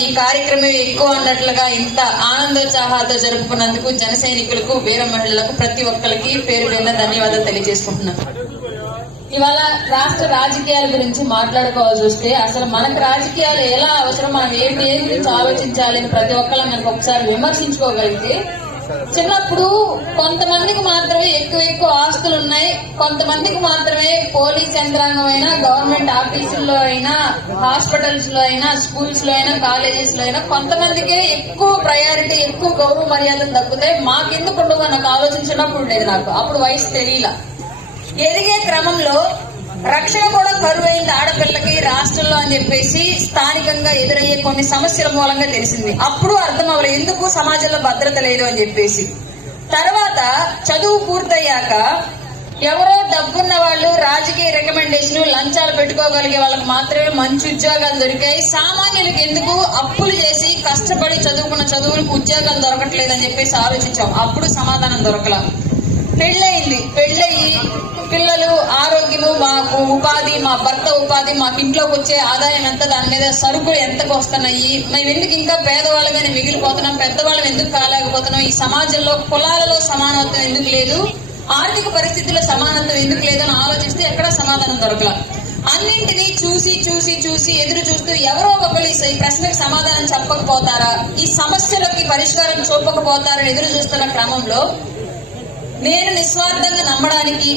ఈ కార్యక్రమం ఎక్కువ అన్నట్లుగా ఇంత ఆనందోత్సాహాలతో జరుపుకున్నందుకు జన సైనికులకు వీర మహిళలకు ప్రతి ఒక్కరికి పేరు పేరున ధన్యవాదాలు తెలియజేసుకుంటున్నాను ఇవాళ రాష్ట్ర రాజకీయాల గురించి మాట్లాడుకోవాల్సి వస్తే అసలు మనకు రాజకీయాలు ఎలా అవసరం మనం ఏ పేరు గురించి ఆలోచించాలి అని ప్రతి ఒక్కళ్ళు మనకు ఒకసారి విమర్శించుకోగలిగితే చిన్నప్పుడు కొంతమందికి మాత్రమే ఎక్కువ ఎక్కువ ఆస్తులు ఉన్నాయి కొంతమందికి మాత్రమే పోలీస్ యంత్రాంగం అయినా గవర్నమెంట్ ఆఫీసుల్లో అయినా హాస్పిటల్స్ లో అయినా స్కూల్స్ లో అయినా కాలేజెస్ లో అయినా కొంతమందికే ఎక్కువ ప్రయారిటీ ఎక్కువ గౌరవ మర్యాదలు తగ్గుతాయి మాకెందుకు ఉండవు నాకు ఆలోచించినప్పుడు ఉండేది నాకు అప్పుడు వయసు తెలియలా ఎదిగే క్రమంలో రక్షణ కూడా కరువైంది ఆడపిల్లకి రాష్ట్రంలో అని చెప్పేసి స్థానికంగా ఎదురయ్యే కొన్ని సమస్యల మూలంగా తెలిసింది అప్పుడు అర్థం అవ్వలేదు ఎందుకు సమాజంలో భద్రత లేదు అని చెప్పేసి తర్వాత చదువు పూర్తయ్యాక ఎవరో డబ్బున్న వాళ్ళు రాజకీయ రికమెండేషన్ లంచాలు పెట్టుకోగలిగే వాళ్ళకి మాత్రమే మంచి ఉద్యోగాలు దొరికాయి సామాన్యులకు ఎందుకు అప్పులు చేసి కష్టపడి చదువుకున్న చదువులకు ఉద్యోగాలు దొరకట్లేదని చెప్పేసి ఆలోచించాం అప్పుడు సమాధానం దొరకలా పెళ్ళయింది పెళ్ళయి పిల్లలు ఆరోగ్యము మాకు ఉపాధి మా భర్త ఉపాధి మాకు ఇంట్లోకి వచ్చే ఆదాయం ఎంత దాని మీద సరుకులు ఎంతకు వస్తున్నాయి మేము ఎందుకు ఇంకా పేదవాళ్ళగానే మిగిలిపోతున్నాం పెద్దవాళ్ళం ఎందుకు కాలేకపోతున్నాం ఈ సమాజంలో కులాలలో సమానత్వం ఎందుకు లేదు ఆర్థిక పరిస్థితుల్లో సమానత్వం ఎందుకు లేదని ఆలోచిస్తే ఎక్కడ సమాధానం దొరకలా అన్నింటినీ చూసి చూసి చూసి ఎదురు చూస్తూ ఎవరో ఒకరు ఈ ప్రశ్నకు సమాధానం చెప్పకపోతారా ఈ సమస్యలకి పరిష్కారం చూపకపోతారని ఎదురు చూస్తున్న క్రమంలో నేను నిస్వార్థంగా నమ్మడానికి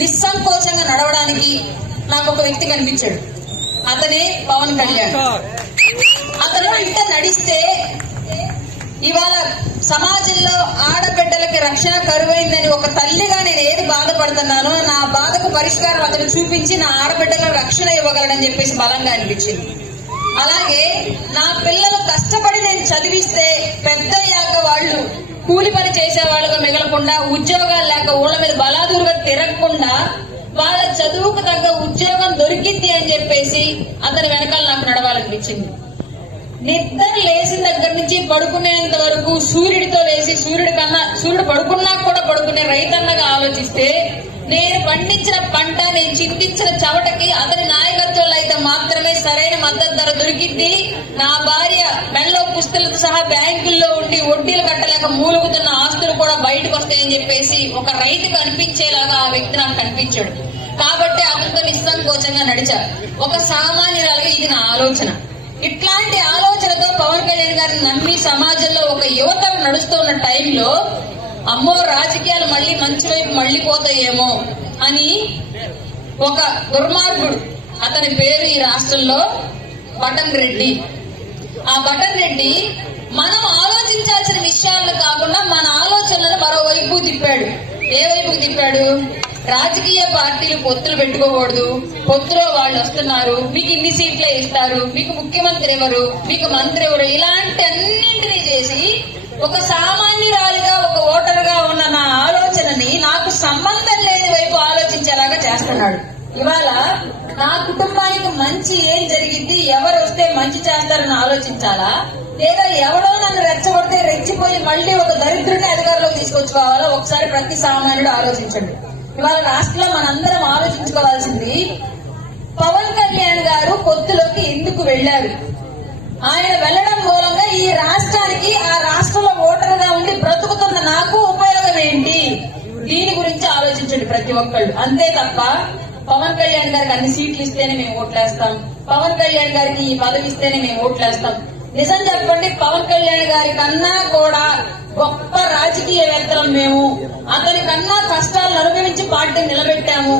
నిస్సంకోచంగా నడవడానికి నాకు ఒక వ్యక్తి కనిపించాడు అతనే పవన్ కళ్యాణ్ అతను ఇంత నడిస్తే ఇవాళ సమాజంలో ఆడబిడ్డలకి రక్షణ కరువైందని ఒక తల్లిగా నేను ఏది బాధపడుతున్నానో నా బాధకు పరిష్కారం అతను చూపించి నా ఆడబిడ్డలకు రక్షణ ఇవ్వగలడని చెప్పేసి బలంగా అనిపించింది అలాగే నా పిల్లలు కష్టపడి నేను చదివిస్తే పెద్దయ్యాక వాళ్ళు కూలి పని చేసే వాళ్ళకు మిగలకుండా ఉద్యోగాలు లేక ఊళ్ళ మీద బలాదురుగా తిరగకుండా వాళ్ళ చదువుకు తగ్గ ఉద్యోగం దొరికింది అని చెప్పేసి అతని వెనకాల నాకు నడవాలనిపించింది నిద్ర లేచిన దగ్గర నుంచి పడుకునేంత వరకు సూర్యుడితో లేచి సూర్యుడి కన్నా సూర్యుడు పడుకున్నా కూడా పడుకునే రైతన్నగా ఆలోచిస్తే నేను పండించిన పంట నేను చింతించిన చవటకి అతని నాయకత్వంలో అయితే మాత్రమే సరైన మద్దతు ధర దొరికింది నా భార్య మెడలో పుస్తలతో సహా బ్యాంకుల్లో ఉండి వడ్డీలు కట్టలేక మూలుగుతున్న ఆస్తులు కూడా బయటకు వస్తాయని చెప్పేసి ఒక రైతుకు అనిపించేలాగా ఆ వ్యక్తి నాకు కనిపించాడు కాబట్టి అతనితో నిస్సంకోచంగా నడిచారు ఒక సామాన్యురాలుగా ఇది నా ఆలోచన ఇట్లాంటి ఆలోచనతో పవన్ కళ్యాణ్ గారి నమ్మి సమాజంలో ఒక యువత నడుస్తున్న టైంలో అమ్మో రాజకీయాలు మళ్ళీ మంచి వైపు మళ్ళీ పోతాయేమో అని ఒక దుర్మార్గుడు అతని పేరు ఈ రాష్ట్రంలో బటన్ రెడ్డి ఆ బటన్ రెడ్డి మనం ఆలోచించాల్సిన విషయాలను కాకుండా మన ఆలోచనలను మరోవైపు తిప్పాడు ఏ వైపు తిప్పాడు రాజకీయ పార్టీలు పొత్తులు పెట్టుకోకూడదు పొత్తులో వాళ్ళు వస్తున్నారు మీకు ఇన్ని సీట్లే ఇస్తారు మీకు ముఖ్యమంత్రి ఎవరు మీకు మంత్రి ఎవరు ఇలాంటి అన్నింటినీ చేసి ఒక సామాన్యురాలిగా ఒక గా ఉన్న నా ఆలోచనని నాకు సంబంధం లేని వైపు ఆలోచించేలాగా చేస్తున్నాడు ఇవాళ నా కుటుంబానికి మంచి ఏం జరిగింది ఎవరు వస్తే మంచి చేస్తారని ఆలోచించాలా లేదా ఎవడో నన్ను రెచ్చగొడితే రెచ్చిపోయి మళ్ళీ ఒక దరిద్రుని అధికారంలో తీసుకొచ్చి కావాలో ఒకసారి ప్రతి సామాన్యుడు ఆలోచించండి ఇవాళ రాష్ట్రంలో మనందరం ఆలోచించుకోవాల్సింది పవన్ కళ్యాణ్ గారు పొత్తులోకి ఎందుకు వెళ్లారు ఆయన వెళ్లడం మూలంగా ఈ రాష్ట్రానికి ఆ రాష్ట్రంలో గా ఉండి బ్రతుకుతున్న నాకు ఉపయోగం ఏంటి దీని గురించి ఆలోచించండి ప్రతి ఒక్కళ్ళు అంతే తప్ప పవన్ కళ్యాణ్ గారికి అన్ని సీట్లు ఇస్తేనే మేము ఓట్లేస్తాం పవన్ కళ్యాణ్ గారికి ఈ పదవి ఇస్తేనే మేము ఓట్లేస్తాం నిజం చెప్పండి పవన్ కళ్యాణ్ గారి కన్నా కూడా గొప్ప రాజకీయవేత్తలం మేము అతని కన్నా కష్టాలను అనుభవించి పార్టీని నిలబెట్టాము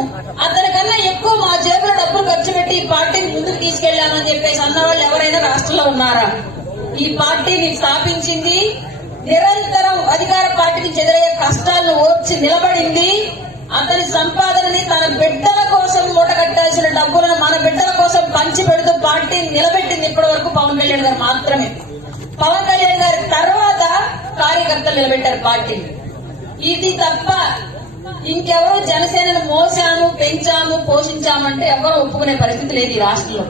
అతని కన్నా ఎక్కువ మా జేబులో డబ్బులు ఖర్చు పెట్టి ఈ పార్టీని ముందుకు తీసుకెళ్లామని చెప్పేసి అన్నవాళ్ళు ఎవరైనా రాష్ట్రంలో ఉన్నారా ఈ పార్టీని స్థాపించింది నిరంతరం అధికార పార్టీకి చెదరయ్యే కష్టాలను ఓర్చి నిలబడింది అతని సంపాదనని తన బిడ్డ నిలబెట్టింది ఇప్పటి వరకు పవన్ కళ్యాణ్ గారు మాత్రమే పవన్ కళ్యాణ్ గారి తర్వాత కార్యకర్తలు నిలబెట్టారు పార్టీని ఇది తప్ప ఇంకెవరు జనసేనను మోసాము పెంచాము పోషించామంటే ఎవరు ఒప్పుకునే పరిస్థితి లేదు ఈ రాష్ట్రంలో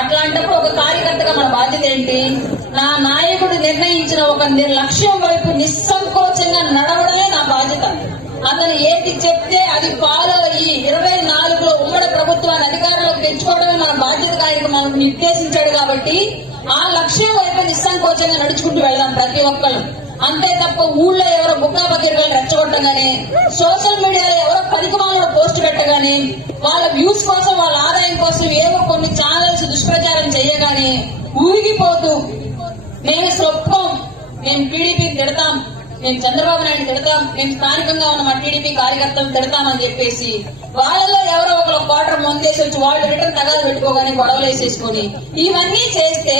అట్లాంటప్పుడు ఒక కార్యకర్తగా మన బాధ్యత ఏంటి నా నాయకుడు నిర్ణయించిన ఒక లక్ష్యం వైపు నిస్సంకోచంగా నడవడమే నా బాధ్యత అతను ఏది చెప్తే అది ఫాలో అయ్యి ఇరవై నాలుగులో ఉమ్మడి ప్రభుత్వాన్ని అధికారం తెచ్చుకోవడం నా బాధ్యత కార్యక్రమాలను నిర్దేశించాడు కాబట్టి ఆ లక్ష్యం వైపు నిస్సంకోచంగా నడుచుకుంటూ వెళ్దాం ప్రతి ఒక్కరు అంతే తప్ప ఊళ్ళో ఎవరో బుక్కా బకెట్లను రెచ్చగొట్టగానే సోషల్ మీడియాలో ఎవరో పనికిమాలను పోస్ట్ పెట్టగానే వాళ్ళ వ్యూస్ కోసం వాళ్ళ ఆదాయం కోసం ఏవో కొన్ని ఛానల్స్ దుష్ప్రచారం చేయగానే ఊరిగిపోతూ మేము సొప్పం మేము టీడీపీని తిడతాం మేము చంద్రబాబు నాయుడు తిడతాం మేము స్థానికంగా ఉన్న మా టీడీపీ కార్యకర్తలు తిడతామని చెప్పేసి వాళ్ళలో ఎవరో ఒకరు క్వార్టర్ ముందేసి వచ్చి వాళ్ళు రిటర్న్ తగాలు పెట్టుకోగానే గొడవలు వేసేసుకుని ఇవన్నీ చేస్తే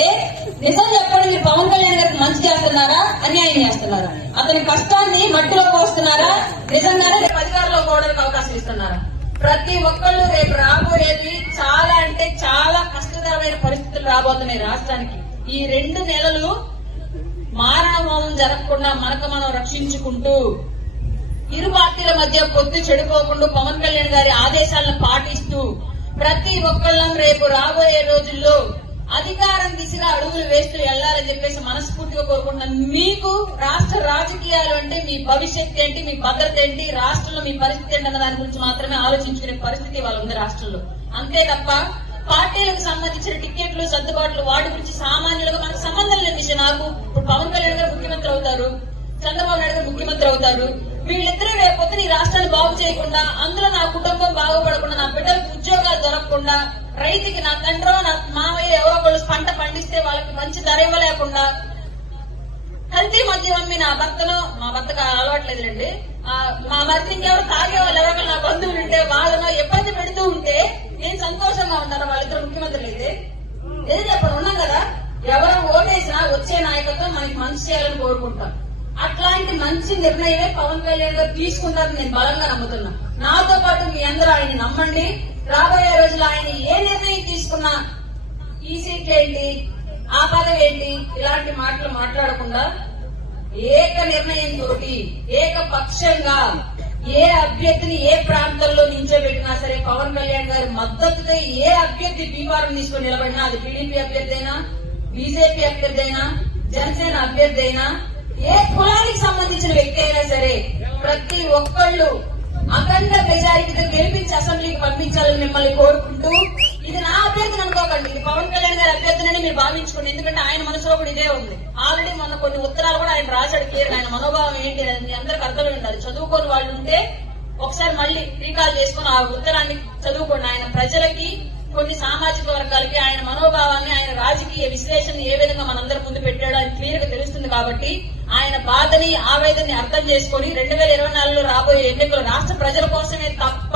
నిజం చెప్పండి మీరు పవన్ కళ్యాణ్ గారికి మంచి చేస్తున్నారా అన్యాయం చేస్తున్నారా అతని కష్టాన్ని మట్టిలో పోస్తున్నారా నిజంగానే అధికారంలో పోవడానికి అవకాశం ఇస్తున్నారా ప్రతి ఒక్కళ్ళు రేపు రాబోయేది చాలా అంటే చాలా కష్టతరమైన పరిస్థితులు రాబోతున్నాయి రాష్ట్రానికి ఈ రెండు నెలలు మారణహోమం జరగకుండా మనకు మనం రక్షించుకుంటూ ఇరు పార్టీల మధ్య పొత్తు చెడిపోకుండా పవన్ కళ్యాణ్ గారి ఆదేశాలను పాటిస్తూ ప్రతి ఒక్కళ్ళం రేపు రాబోయే రోజుల్లో అధికారం దిశగా అడుగులు వేస్తూ వెళ్లాలని చెప్పేసి మనస్ఫూర్తిగా కోరుకుంటున్నాను మీకు రాష్ట్ర రాజకీయాలు అంటే మీ భవిష్యత్ ఏంటి మీ భద్రత ఏంటి రాష్ట్రంలో మీ పరిస్థితి ఏంటి అన్న దాని గురించి మాత్రమే ఆలోచించుకునే పరిస్థితి వాళ్ళు ఉంది రాష్ట్రంలో అంతే తప్ప పార్టీలకు సంబంధించిన టికెట్లు సర్దుబాట్లు వాటి గురించి సామాన్యులకు మనకు సంబంధం లేని విషయం నాకు ఇప్పుడు పవన్ కళ్యాణ్ గారు ముఖ్యమంత్రి అవుతారు చంద్రబాబు నాయుడు గారు ముఖ్యమంత్రి అవుతారు వీళ్ళిద్దరూ లేకపోతే ఈ రాష్ట్రాన్ని బాగు చేయకుండా అందులో నా కుటుంబం బాగుపడకుండా నా బిడ్డలకు ఉద్యోగాలు దొరకకుండా రైతుకి నా తండ్రో నా మామయ్య ఎవరో ఒకళ్ళు పంట పండిస్తే వాళ్ళకి మంచి ధర ఇవ్వలేకుండా కల్తీ మద్యం అమ్మి నా భర్తను మా భర్తకు అలవాట్లేదులండి మా భర్త ఇంకెవరు తాగే వాళ్ళు ఎవరో నా బంధువులు ఉంటే వాళ్ళను ఇబ్బంది పెడుతూ ఉంటే నేను సంతోషంగా ఉంటాను వాళ్ళిద్దరు ముఖ్యమంత్రులు అయితే ఏదైతే అప్పుడు ఉన్నాం కదా ఎవరు ఓటేసినా వచ్చే నాయకత్వం మనకి మంచి చేయాలని కోరుకుంటాం అలాంటి మంచి నిర్ణయమే పవన్ కళ్యాణ్ గారు తీసుకుంటారని నేను బలంగా నమ్ముతున్నా నాతో పాటు మీ అందరూ ఆయన నమ్మండి రాబోయే రోజులు ఆయన ఏ నిర్ణయం తీసుకున్నా ఈ సీట్లు ఏంటి ఆ పదవి ఏంటి ఇలాంటి మాటలు మాట్లాడకుండా ఏక నిర్ణయం తోటి ఏకపక్షంగా ఏ అభ్యర్థిని ఏ ప్రాంతంలో నించోబెట్టినా సరే పవన్ కళ్యాణ్ గారి మద్దతుగా ఏ అభ్యర్థి బీమారం తీసుకుని నిలబడినా అది టీడీపీ అభ్యర్థి అయినా బీజేపీ అభ్యర్థి అయినా జనసేన అభ్యర్థి అయినా ఏ కులానికి సంబంధించిన వ్యక్తి అయినా సరే ప్రతి ఒక్కళ్ళు అఖండ మెజారిటీతో గెలిపించి అసెంబ్లీకి పంపించాలని మిమ్మల్ని కోరుకుంటూ ఇది నా అభ్యర్థన అనుకోకండి ఇది పవన్ కళ్యాణ్ గారి అభ్యర్థనని మీరు భావించుకోండి ఎందుకంటే ఆయన మనసులో కూడా ఇదే ఉంది ఆల్రెడీ మన కొన్ని ఉత్తరాలు కూడా ఆయన రాశాడు క్లియర్ ఆయన మనోభావం ఏంటి అనేది అందరికి అర్థమై ఉండాలి చదువుకోని వాళ్ళు ఉంటే ఒకసారి మళ్ళీ రీకాల్ చేసుకుని ఆ ఉత్తరాన్ని చదువుకోండి ఆయన ప్రజలకి కొన్ని సామాజిక వర్గాలకి ఆయన మనోభావాన్ని ఆయన రాజకీయ విశ్లేషణ ఏ విధంగా మనందరి ముందు పెట్టాడో అని క్లియర్ గా తెలుస్తుంది కాబట్టి ఆయన బాధని ఆవేదనని అర్థం చేసుకుని రెండు వేల ఇరవై నాలుగులో రాబోయే ఎన్నికలు రాష్ట్ర ప్రజల కోసమే తప్ప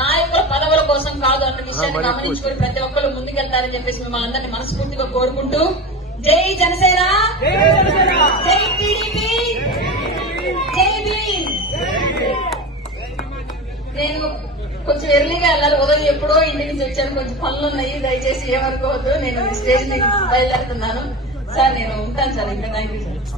నాయకుల పదవుల కోసం కాదు అన్న విషయాన్ని గమనించుకుని ప్రతి ఒక్కరు ముందుకెళ్తారని చెప్పేసి మిమ్మల్ని అందరినీ మనస్ఫూర్తిగా కోరుకుంటూ జై జనసేన జై టీడీపీ నేను కొంచెం ఎర్లీగా వెళ్ళాలి ఉదయం ఎప్పుడో ఇంటి నుంచి వచ్చాను కొంచెం పనులు ఉన్నాయి దయచేసి ఏమనుకోవద్దు నేను స్టేజ్ నుంచి బయలుదేరుతున్నాను సార్ నేను ఉంటాను సార్ ఇంకా థ్యాంక్ యూ సార్